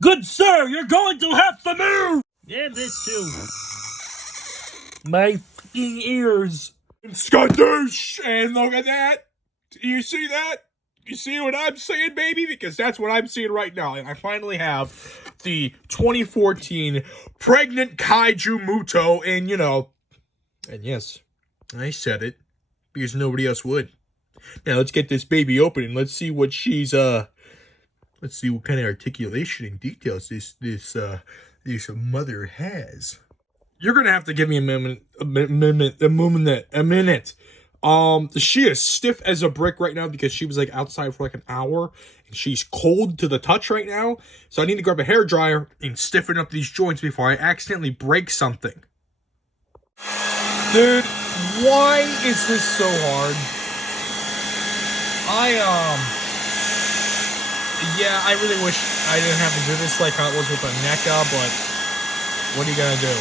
Good sir, you're going to have to move! Yeah, this too. My fucking ears. Skadoosh! And look at that! Do you see that? You see what I'm saying, baby? Because that's what I'm seeing right now. And I finally have the 2014 Pregnant Kaiju Muto. And, and yes, I said it because nobody else would. Now, let's get this baby open and let's see what she's, let's see what kind of articulation and details this mother has. You're gonna have to give me a minute. She is stiff as a brick right now because she was like outside for like an hour and she's cold to the touch right now. So I need to grab a hairdryer and stiffen up these joints before I accidentally break something. Dude, why is this so hard? Yeah, I really wish I didn't have to do this like how it was with the NECA, but what are you gonna do?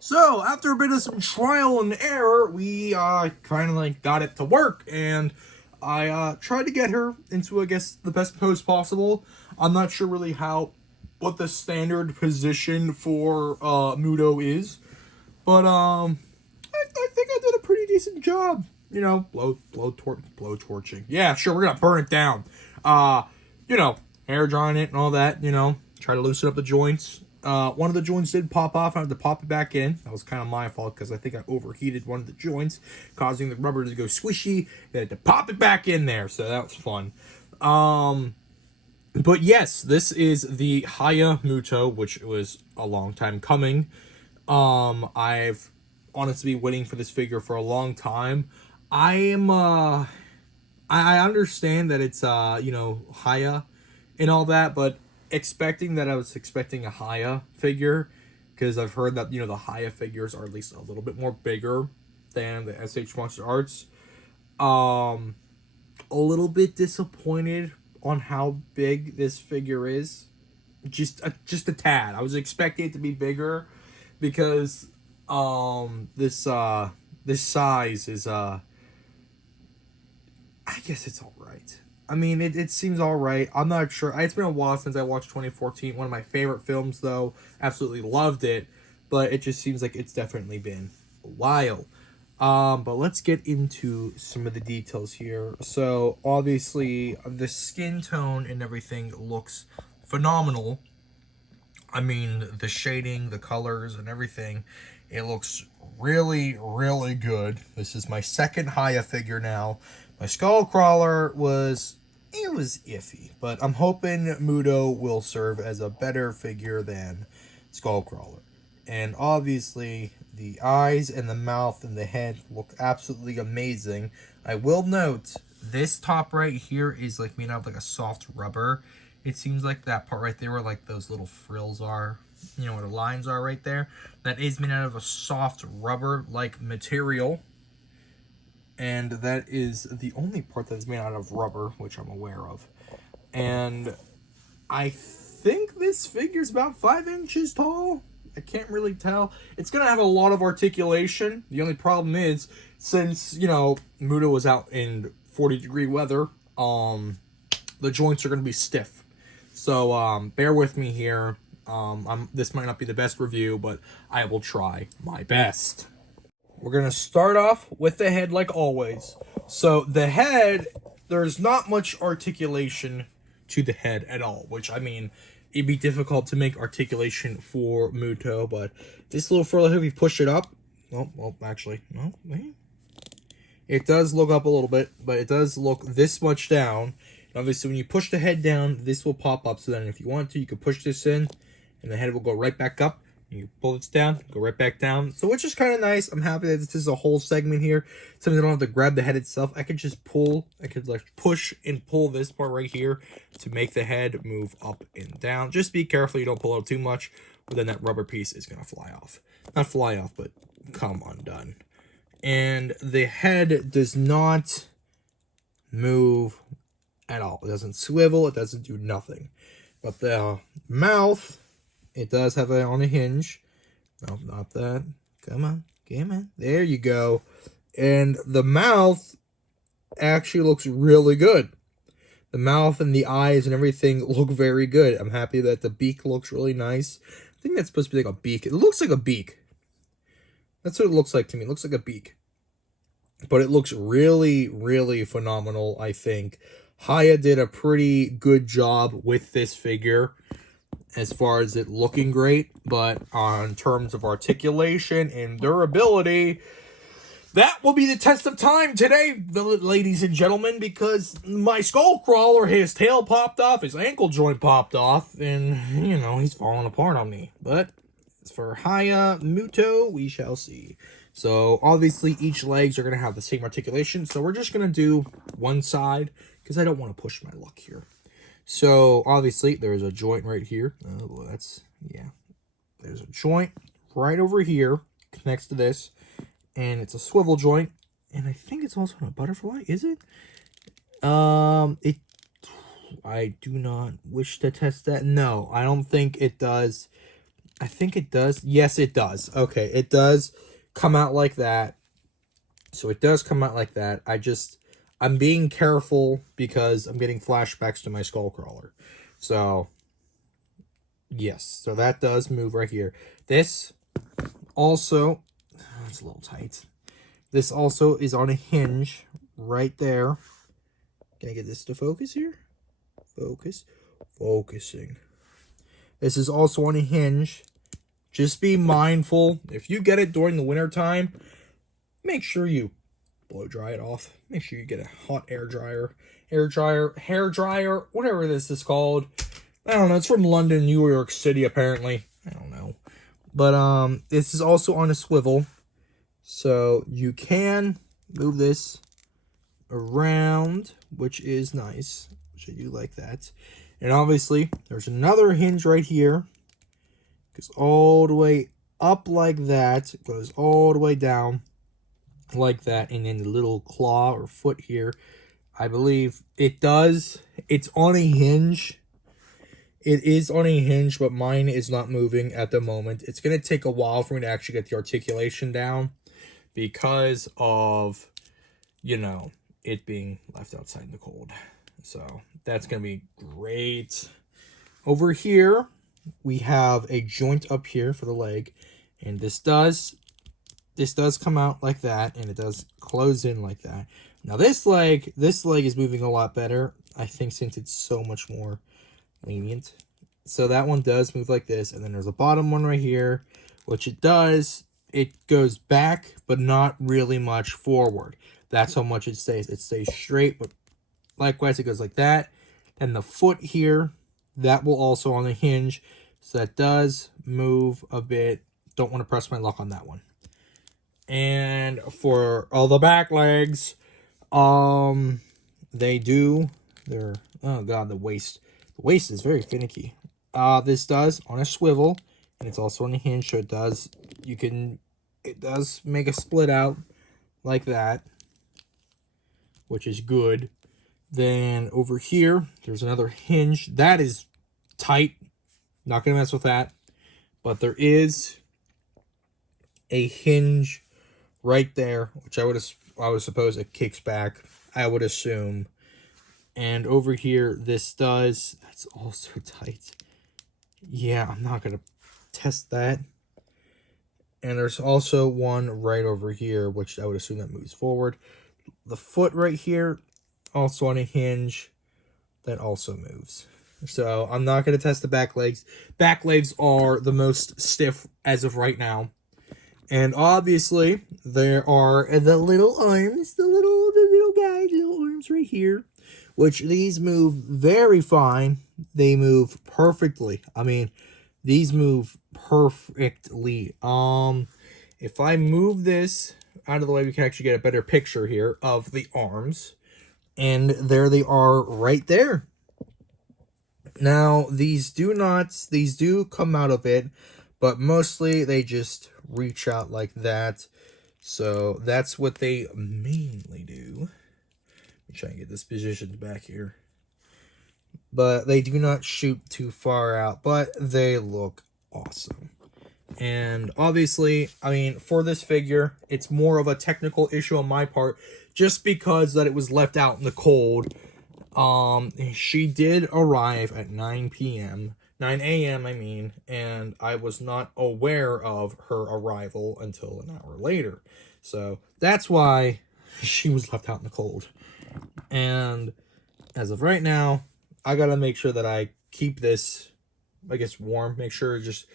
So, after a bit of some trial and error, we kind of like got it to work, and I tried to get her into, I guess, the best pose possible. I'm not sure really what the standard position for Muto is, but I think I did a pretty decent job. Blow torching. Yeah, sure, we're gonna burn it down. Hair drying it and all that. Try to loosen up the joints. One of the joints did pop off. I had to pop it back in. That was kind of my fault because I think I overheated one of the joints, causing the rubber to go squishy. I had to pop it back in there, so that was fun. But yes, this is the HIYA MUTO, which was a long time coming. I've honestly been waiting for this figure for a long time. I understand that it's HIYA and all that, but I was expecting a HIYA figure, because I've heard that the HIYA figures are at least a little bit more bigger than the SH Monster Arts. A little bit disappointed on how big this figure is. Just a tad. I was expecting it to be bigger because this size is I guess it's all right. I mean, it seems all right. I'm not sure. It's been a while since I watched 2014. One of my favorite films, though. Absolutely loved it. But it just seems like it's definitely been a while. But let's get into some of the details here. So, obviously, the skin tone and everything looks phenomenal. I mean, the shading, the colors, and everything. It looks really, really good. This is my second HIYA figure now. My Skullcrawler was iffy, but I'm hoping Muto will serve as a better figure than Skullcrawler. And obviously, the eyes and the mouth and the head look absolutely amazing. I will note, this top right here is like made out of like a soft rubber. It seems like that part right there where like those little frills are, where the lines are right there. That is made out of a soft rubber-like material. And that is the only part that is made out of rubber, which I'm aware of. And I think this figure's about 5 inches tall. I can't really tell. It's going to have a lot of articulation. The only problem is, since, Muto was out in 40-degree weather, the joints are going to be stiff. So, bear with me here. This might not be the best review, but I will try my best. We're going to start off with the head like always. So the head, there's not much articulation to the head at all, which, I mean, it'd be difficult to make articulation for Muto, but this little furlough, if you push it up, it does look up a little bit, but it does look this much down. Obviously, when you push the head down, this will pop up, so then if you want to, you can push this in, and the head will go right back up. You pull this down, go right back down. So which is kind of nice. I'm happy that this is a whole segment here. Something I don't have to grab the head itself. I could just pull. I could like push and pull this part right here to make the head move up and down. Just be careful you don't pull out too much, or then that rubber piece is going to fly off. Not fly off, but come undone. And the head does not move at all. It doesn't swivel. It doesn't do nothing. But the mouth, it does have it on a hinge. No, not that. Come on. There you go. And the mouth actually looks really good. The mouth and the eyes and everything look very good. I'm happy that the beak looks really nice. I think that's supposed to be like a beak. It looks like a beak. That's what it looks like to me. It looks like a beak. But it looks really, really phenomenal, I think. HIYA did a pretty good job with this figure as far as it looking great. But on terms of articulation and durability, that will be the test of time today, ladies and gentlemen, because my Skullcrawler, his tail popped off, his ankle joint popped off, and, you know, he's falling apart on me. But as for HIYA MUTO, we shall see. So, obviously, each legs are going to have the same articulation, so we're just going to do one side, because I don't want to push my luck here. So, obviously, there's a joint right here. Oh, yeah. There's a joint right over here, connects to this, and it's a swivel joint, and I think it's also a butterfly, is it? I do not wish to test that. No, I don't think it does. I think it does. Yes, it does. Okay, it does come out like that. So it does come out like that. I'm being careful because I'm getting flashbacks to my Skullcrawler. So, yes. So that does move right here. This also, it's a little tight. This also is on a hinge right there. Can I get this to focus here? Focus. Focusing. This is also on a hinge. Just be mindful. If you get it during the winter time, make sure you blow dry it off. Make sure you get a hot hair dryer, hair dryer, whatever this is called. I don't know. It's from London, New York City, apparently. I don't know. But this is also on a swivel. So you can move this around, which is nice. Which I do like that. And obviously, there's another hinge right here. Goes all the way up like that. Goes all the way down like that. And then the little claw or foot here. I believe it does. It's on a hinge. It is on a hinge, but mine is not moving at the moment. It's going to take a while for me to actually get the articulation down. Because of, you know, it being left outside in the cold. So that's going to be great. Over here, we have a joint up here for the leg. And this does come out like that. And it does close in like that. Now this leg is moving a lot better. I think since it's so much more lenient. So that one does move like this. And then there's a bottom one right here. Which it does. It goes back, but not really much forward. That's how much it stays. It stays straight, but likewise, it goes like that. And the foot here, that will also on the hinge. So that does move a bit. Don't want to press my luck on that one. And for all the back legs, they do. Oh god, the waist. The waist is very finicky. This does on a swivel. And it's also on a hinge, so it does make a split out like that, which is good. Then over here, there's another hinge. That is tight. Not going to mess with that. But there is a hinge right there, which I would suppose it kicks back, I would assume. And over here, that's also tight. Yeah, I'm not going to test that. And there's also one right over here, which I would assume that moves forward. The foot right here, also on a hinge, that also moves. So I'm not going to test the back legs. Back legs are the most stiff as of right now. And obviously, there are the little arms, the little guys, little arms right here, which these move very fine. They move perfectly. I mean, these move perfectly. If I move this out of the way, we can actually get a better picture here of the arms. And there they are right there. Now, these do come out a bit, but mostly they just reach out like that. So that's what they mainly do. Let me try and get this positioned back here. But they do not shoot too far out, but they look awesome. And obviously, I mean, for this figure, it's more of a technical issue on my part, just because that it was left out in the cold. She did arrive at 9 p.m. 9 a.m. I mean, and I was not aware of her arrival until an hour later. So that's why she was left out in the cold. And as of right now, I gotta make sure that I keep this, I guess, warm. Make sure just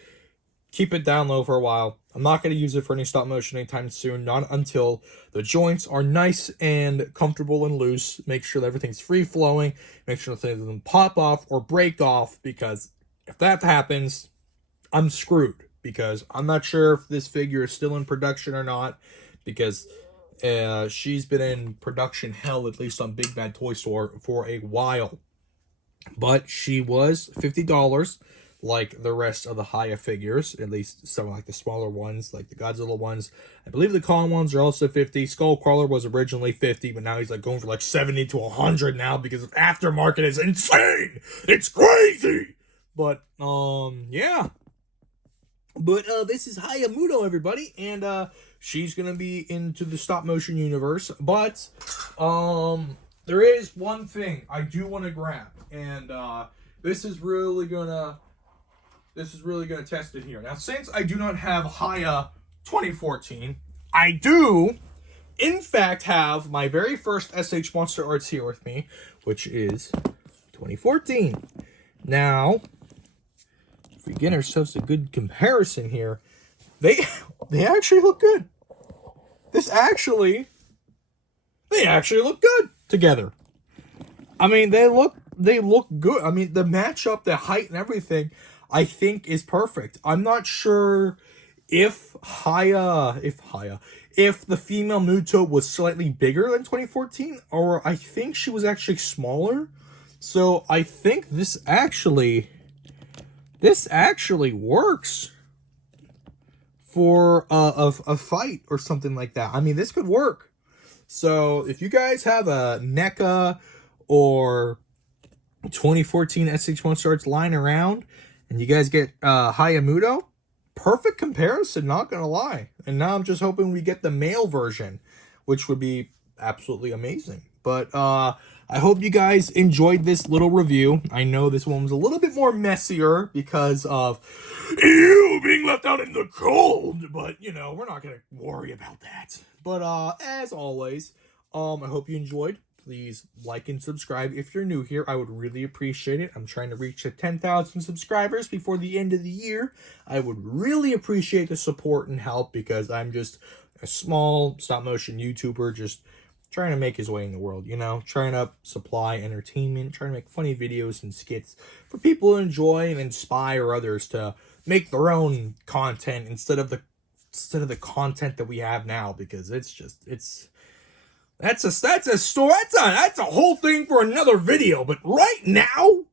keep it down low for a while. I'm not going to use it for any stop motion anytime soon, not until the joints are nice and comfortable and loose. Make sure that everything's free flowing. Make sure nothing doesn't pop off or break off, because if that happens, I'm screwed, because I'm not sure if this figure is still in production or not, because she's been in production hell, at least on Big Bad Toy Store, for a while. But she was $50, like the rest of the HIYA figures, at least some like the smaller ones, like the Godzilla ones. I believe the Kong ones are also 50. Skullcrawler was originally 50, but now he's like going for like 70 to 100 now, because the aftermarket is insane. It's crazy. But yeah. But this is HIYA MUTO, everybody, and she's gonna be into the stop motion universe. But there is one thing I do want to grab, and this is really gonna test it here. Now, since I do not have HIYA 2014, I do, in fact, have my very first SH Monster Arts here with me, which is 2014. Now, if we get ourselves a good comparison here, they actually look good. They actually look good together. I mean, they look good. I mean, the matchup, the height and everything, I think is perfect. I'm not sure if the female Muto was slightly bigger than 2014, or I think she was actually smaller. So I think this actually works for a fight or something like that. I mean, this could work. So if you guys have a NECA or 2014 SH Monster Arts lying around, and you guys get HIYA MUTO, perfect comparison, not gonna lie. And now I'm just hoping we get the male version, which would be absolutely amazing. But I hope you guys enjoyed this little review. I know this one was a little bit more messier because of you being left out in the cold, but you know, we're not gonna worry about that. But as always, I hope you enjoyed. Please like and subscribe if you're new here. I would really appreciate it. I'm trying to reach 10,000 subscribers before the end of the year. I would really appreciate the support and help, because I'm just a small stop motion YouTuber just trying to make his way in the world, you know, trying to supply entertainment, trying to make funny videos and skits for people to enjoy and inspire others to make their own content instead of the content that we have now, because that's a whole thing for another video. But right now,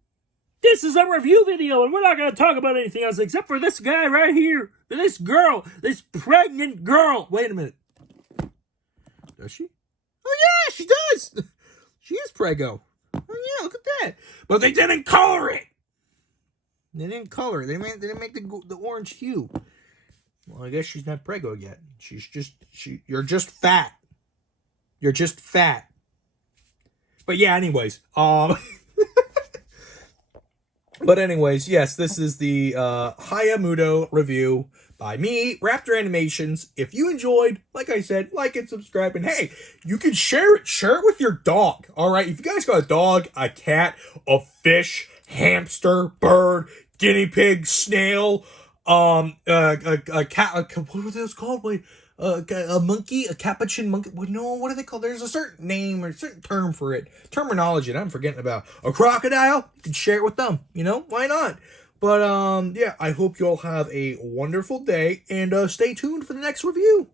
This is a review video, and we're not going to talk about anything else except for this guy right here. This girl. This pregnant girl. Wait a minute. Does she? Oh, yeah, she does. She is preggo. Oh, yeah, look at that. But they didn't color it. They didn't color it. They didn't make the orange hue. Well, I guess she's not preggo yet. You're just fat. You're just fat. But yeah, anyways. But anyways, yes, this is the HIYA MUTO review by me, Raptor Animations. If you enjoyed, like I said, like and subscribe. And hey, you can share it. Share it with your dog. All right? If you guys got a dog, a cat, a fish, hamster, bird, guinea pig, snail, a cat, what were those called? Wait, a monkey, a capuchin monkey. Well, no, what are they called? There's a certain name or a certain term for it. Terminology that I'm forgetting about. A crocodile, you can share it with them. You know, why not? But yeah, I hope you all have a wonderful day, and stay tuned for the next review.